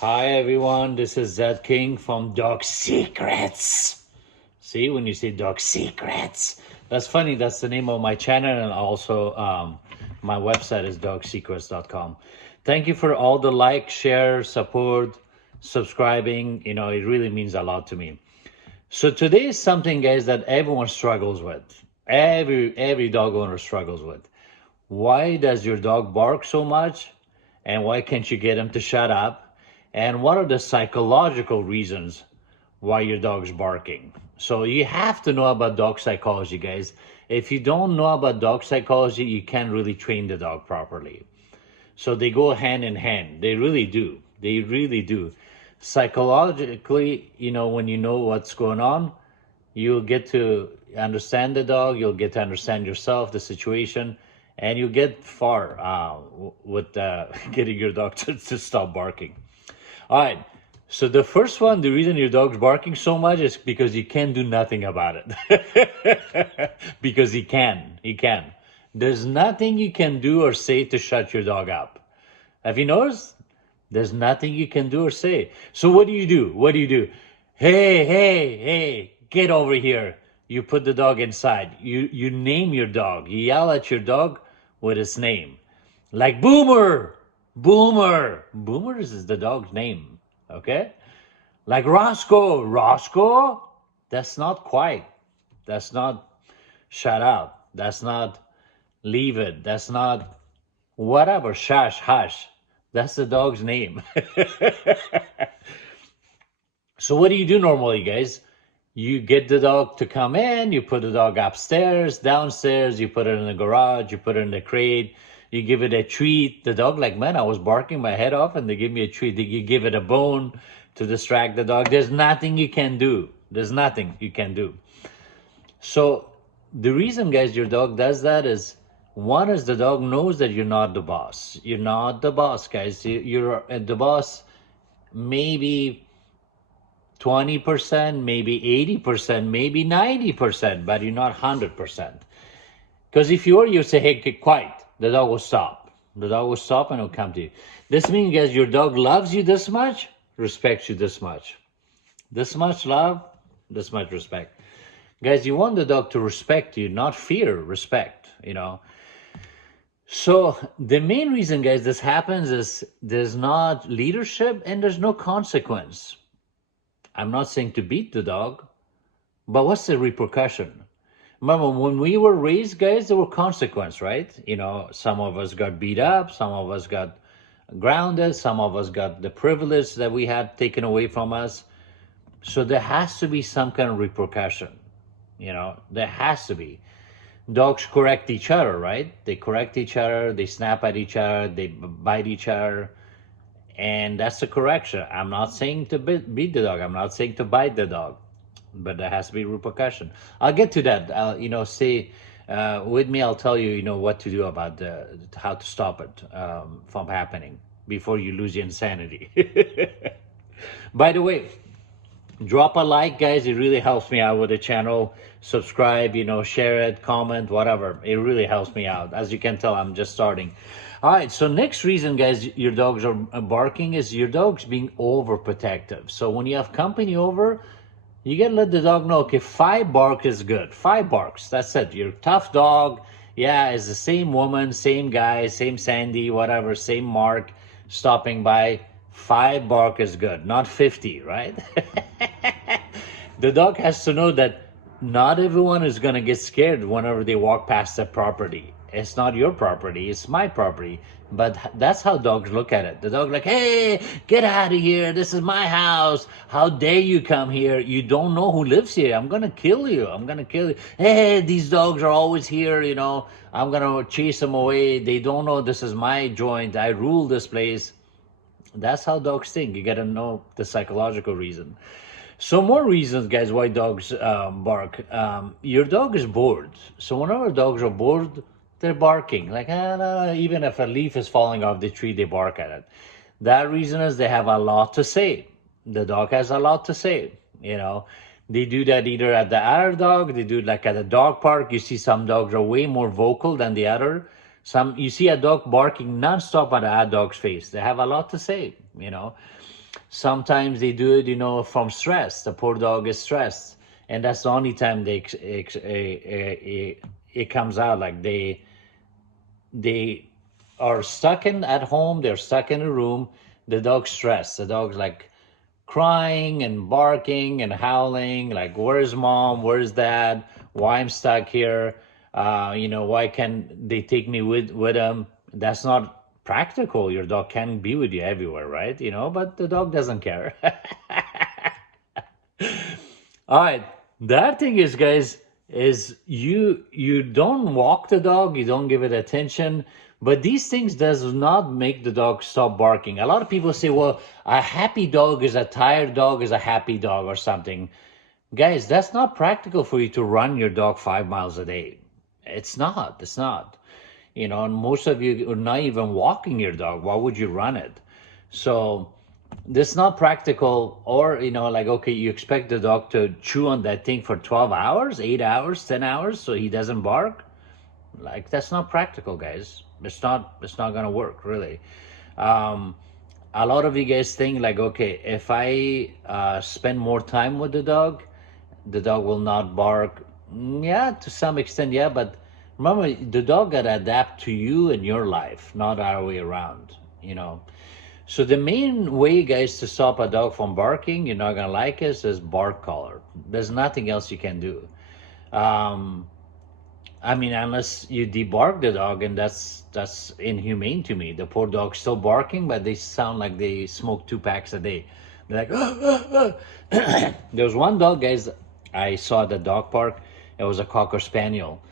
Hi everyone, this is Zed King from Dog Secrets. See, when you say Dog Secrets, that's funny. That's the name of my channel, and also my website is dogsecrets.com. Thank you for all the like, share, support, subscribing. It really means a lot to me. So today is something, guys, that everyone struggles with. Every dog owner struggles with. Why does your dog bark so much? And why can't you get him to shut up? And what are the psychological reasons why your dog's barking? So you have to know about dog psychology, guys. If you don't know about dog psychology, you can't really train the dog properly. So they go hand in hand. They really do. They really do. Psychologically, when you know what's going on, you'll get to understand the dog, you'll get to understand yourself, the situation, and you'll get far with getting your dog to stop barking. All right. So the first one, the reason your dog's barking so much is because you can't do nothing about it. Because he can. He can. There's nothing you can do or say to shut your dog up. Have you noticed? There's nothing you can do or say. So what do you do? What do you do? Hey, get over here. You put the dog inside. You name your dog. You yell at your dog with its name. Like Boomer. Boomer. Boomer is the dog's name. Okay? Like Roscoe. Roscoe? That's not quiet. That's not shut up. That's not leave it. That's not whatever. Shush, hush. That's the dog's name. So what do you do normally, guys? You get the dog to come in, you put the dog upstairs, downstairs, you put it in the garage, you put it in the crate, you give it a treat. The dog like, man, I was barking my head off and they give me a treat. You give it a bone to distract the dog. There's nothing you can do. There's nothing you can do. So the reason, guys, your dog does that is, one is the dog knows that you're not the boss. You're not the boss, guys. You're the boss maybe 20%, maybe 80%, maybe 90%, but you're not 100%. Because if you were, you say, hey, get quiet. The dog will stop. The dog will stop and it'll come to you. This means, guys, your dog loves you this much, respects you this much. This much love, this much respect. Guys, you want the dog to respect you, not fear, respect. So the main reason, guys, this happens is there's not leadership and there's no consequence. I'm not saying to beat the dog, but what's the repercussion? Remember, when we were raised, guys, there were consequences, right? Some of us got beat up, some of us got grounded, some of us got the privilege that we had taken away from us. So there has to be some kind of repercussion. There has to be. Dogs correct each other, right? They correct each other, they snap at each other, they bite each other. And that's the correction. I'm not saying to beat the dog. I'm not saying to bite the dog, but there has to be repercussion. I'll get to that. Stay with me. I'll tell you, what to do about how to stop it from happening before you lose your insanity. By the way, drop a like, guys. It really helps me out with the channel. Subscribe, share it, comment, whatever. It really helps me out. As you can tell, I'm just starting. All right, so next reason, guys, your dogs are barking is your dog's being overprotective. So when you have company over, you gotta let the dog know, okay, 5 barks is good. 5 barks, that's it. You're a tough dog. Yeah, it's the same woman, same guy, same Sandy, whatever, same Mark stopping by. 5 bark is good, not 50, right? The dog has to know that not everyone is gonna get scared whenever they walk past the property. It's not your property, it's my property. But that's how dogs look at it. The dog like, hey, get out of here. This is my house. How dare you come here? You don't know who lives here. I'm going to kill you. I'm going to kill you. Hey, these dogs are always here, I'm going to chase them away. They don't know this is my joint. I rule this place. That's how dogs think. You got to know the psychological reason. So more reasons, guys, why dogs bark. Your dog is bored. So whenever dogs are bored, they're barking. Like, no. Even if a leaf is falling off the tree, they bark at it. That reason is they have a lot to say. The dog has a lot to say. They do that either at the other dog, they do it like at a dog park. You see some dogs are way more vocal than the other. You see a dog barking nonstop at a dog's face. They have a lot to say. Sometimes they do it, from stress. The poor dog is stressed, and that's the only time it comes out. Like they are stuck in at home. They're stuck in a room. The dog's stressed. The dog's like crying and barking and howling. Like, where's mom? Where's dad? Why I'm stuck here? Why can't they take me with them? That's not practical. Your dog can be with you everywhere, right? But the dog doesn't care. All right. The other thing is, guys, is you don't walk the dog, you don't give it attention, but these things does not make the dog stop barking. A lot of people say, well, a happy dog is a tired dog is a happy dog or something. Guys, that's not practical for you to run your dog 5 miles a day. It's not. It's not. And most of you are not even walking your dog. Why would you run it? So this is not practical. Or, like, okay, you expect the dog to chew on that thing for 12 hours, 8 hours, 10 hours, so he doesn't bark. Like, that's not practical, guys. It's not gonna work, really. A lot of you guys think like, okay, if I spend more time with the dog will not bark. Yeah, to some extent, yeah, but remember, the dog gotta adapt to you and your life, not our way around. So the main way, guys, to stop a dog from barking, you're not gonna like it, is bark collar. There's nothing else you can do. Um, unless you debark the dog, and that's inhumane to me. The poor dog's still barking, but they sound like they smoke 2 packs a day. They're like, there was one dog, guys, I saw at the dog park. It was a Cocker Spaniel.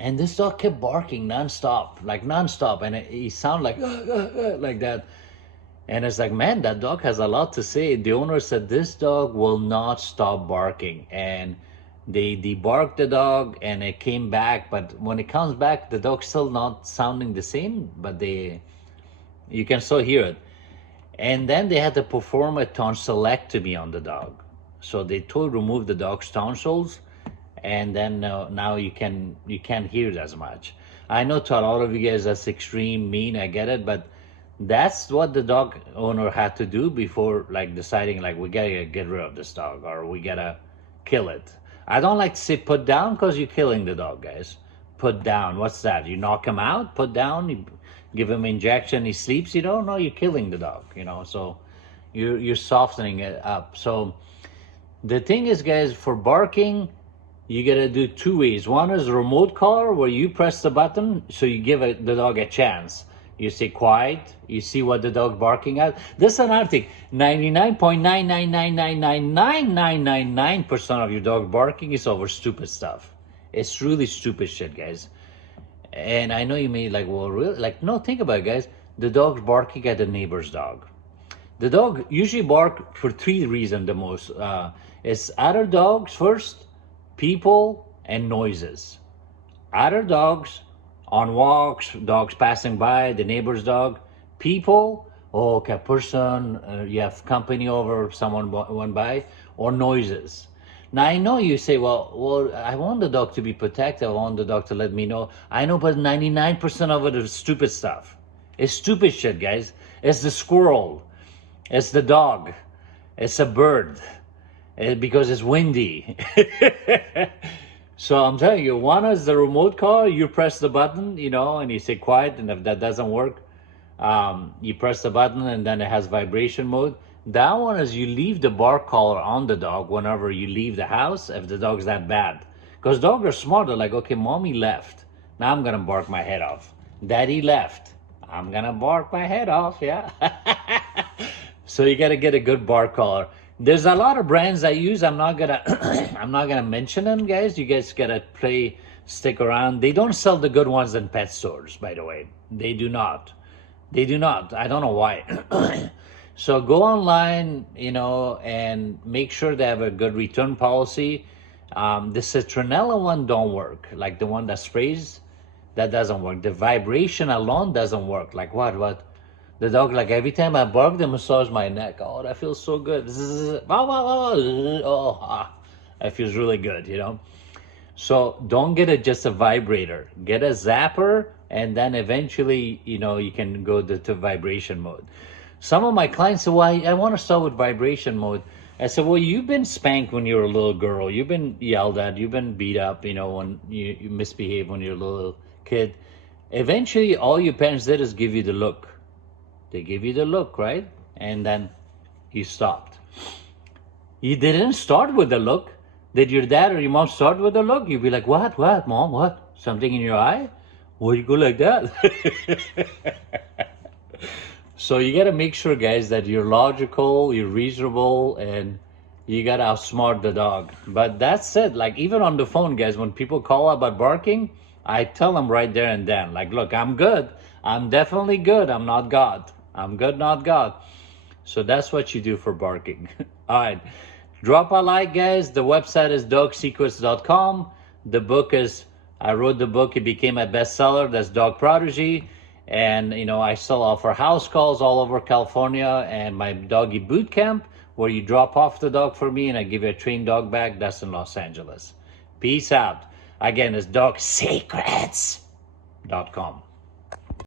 And this dog kept barking nonstop, and he sounded like that. And it's like, man, that dog has a lot to say. The owner said this dog will not stop barking. And they debarked the dog and it came back. But when it comes back, the dog's still not sounding the same, but you can still hear it. And then they had to perform a tonsillectomy on the dog. So they totally removed the dog's tonsils, and then now you can't hear it as much. I know to a lot of you guys that's extreme, mean, I get it, but that's what the dog owner had to do before, like, deciding, like, we gotta get rid of this dog or we gotta kill it. I don't like to say put down, because you're killing the dog, guys. Put down, what's that? You knock him out? Put down, you give him injection, he sleeps, no, you're killing the dog, so you're softening it up. So the thing is, guys, for barking, you gotta do 2 ways. One is remote collar, where you press the button, so you give the dog a chance. You say quiet, you see what the dog barking at. This is another thing. 99.999999999% of your dog barking is over stupid stuff. It's really stupid shit, guys. And I know you may like, well, really? Like, no, think about it, guys. The dog's barking at the neighbor's dog. The dog usually bark for 3 reasons the most. It's other dogs first, people, and noises. Other dogs, on walks, dogs passing by, the neighbor's dog, people, okay, a person, you have company over, someone went by, or noises. Now, I know you say, well, I want the dog to be protected, I want the dog to let me know. I know, but 99% of it is stupid stuff. It's stupid shit, guys. It's the squirrel, it's the dog, it's a bird, because it's windy. So I'm telling you, one is the remote car. You press the button, and you say quiet, and if that doesn't work, you press the button, and then it has vibration mode. That one is you leave the bark collar on the dog whenever you leave the house, if the dog's that bad. Because dogs are smart. They're like, okay, mommy left. Now I'm going to bark my head off. Daddy left. I'm going to bark my head off, yeah. So you got to get a good bark collar. There's a lot of brands I use. I'm not gonna I'm not gonna mention them, guys. You guys gotta stick around. They don't sell the good ones in pet stores, by the way. They do not. They do not. I don't know why. So go online, and make sure they have a good return policy. The citronella one don't work. Like the one that sprays, that doesn't work. The vibration alone doesn't work. Like what? The dog, like, every time I bark, they massage my neck. Oh, that feels so good. Oh, that feels really good, So don't get just a vibrator. Get a zapper, and then eventually, you can go to vibration mode. Some of my clients say, well, I want to start with vibration mode. I said, well, you've been spanked when you were a little girl. You've been yelled at. You've been beat up, when you misbehave when you're a little kid. Eventually, all your parents did is give you the look. They give you the look, right? And then you stopped. You didn't start with the look. Did your dad or your mom start with the look? You'd be like, what, mom, what? Something in your eye? Why you go like that? So you got to make sure, guys, that you're logical, you're reasonable, and you got to outsmart the dog. But that's it. Like, even on the phone, guys, when people call about barking, I tell them right there and then, like, look, I'm good. I'm definitely good. I'm not God. I'm good, not God. So that's what you do for barking. All right. Drop a like, guys. The website is dogsecrets.com. The book is, I wrote the book. It became a bestseller. That's Dog Prodigy. And, I still offer house calls all over California, and my doggy boot camp, where you drop off the dog for me and I give you a trained dog back. That's in Los Angeles. Peace out. Again, it's dogsecrets.com.